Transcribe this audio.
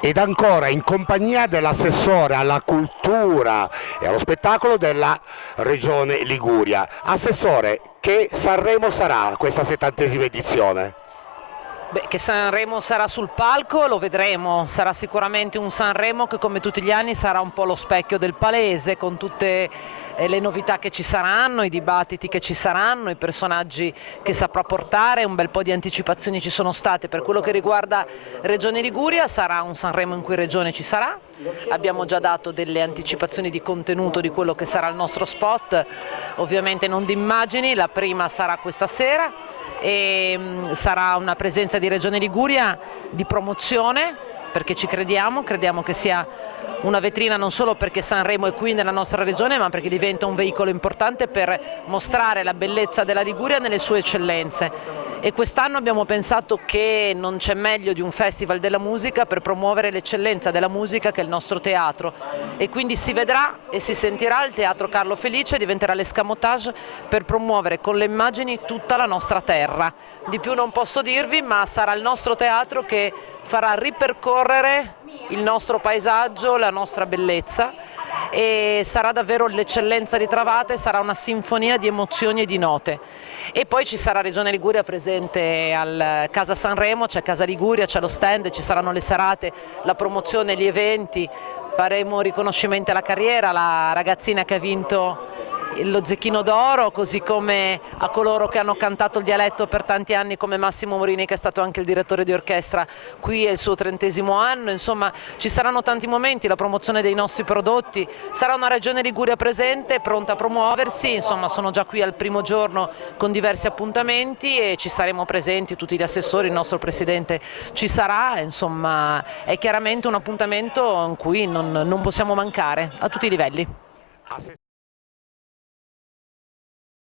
ed ancora in compagnia dell'assessore alla cultura e allo spettacolo della Regione Liguria. Assessore, che Sanremo sarà questa 70ª edizione? Beh, che Sanremo sarà sul palco lo vedremo, sarà sicuramente un Sanremo che come tutti gli anni sarà un po' lo specchio del palese, con tutte le novità che ci saranno, i dibattiti che ci saranno, i personaggi che saprà portare, un bel po' di anticipazioni ci sono state. Per quello che riguarda Regione Liguria sarà un Sanremo in cui Regione ci sarà, abbiamo già dato delle anticipazioni di contenuto di quello che sarà il nostro spot, ovviamente non di immagini, la prima sarà questa sera e sarà una presenza di Regione Liguria di promozione, perché ci crediamo che sia una vetrina non solo perché Sanremo è qui nella nostra regione, ma perché diventa un veicolo importante per mostrare la bellezza della Liguria nelle sue eccellenze. E quest'anno abbiamo pensato che non c'è meglio di un festival della musica per promuovere l'eccellenza della musica che è il nostro teatro, e quindi si vedrà e si sentirà il Teatro Carlo Felice, diventerà l'escamotage per promuovere con le immagini tutta la nostra terra. Di più non posso dirvi, ma sarà il nostro teatro che farà ripercorrere il nostro paesaggio, la nostra bellezza, e sarà davvero l'eccellenza ritrovata e sarà una sinfonia di emozioni e di note. E poi ci sarà Regione Liguria presente al Casa Sanremo, c'è Casa Liguria, c'è lo stand, ci saranno le serate, la promozione, gli eventi, faremo riconoscimenti alla carriera, la ragazzina che ha vinto lo Zecchino d'Oro, così come a coloro che hanno cantato il dialetto per tanti anni come Massimo Morini, che è stato anche il direttore di orchestra, qui è il suo 30° anno. Insomma, ci saranno tanti momenti, la promozione dei nostri prodotti, sarà una Regione Liguria presente, pronta a promuoversi. Insomma, sono già qui al primo giorno con diversi appuntamenti e ci saremo presenti tutti gli assessori, il nostro presidente ci sarà. Insomma, è chiaramente un appuntamento in cui non possiamo mancare a tutti i livelli.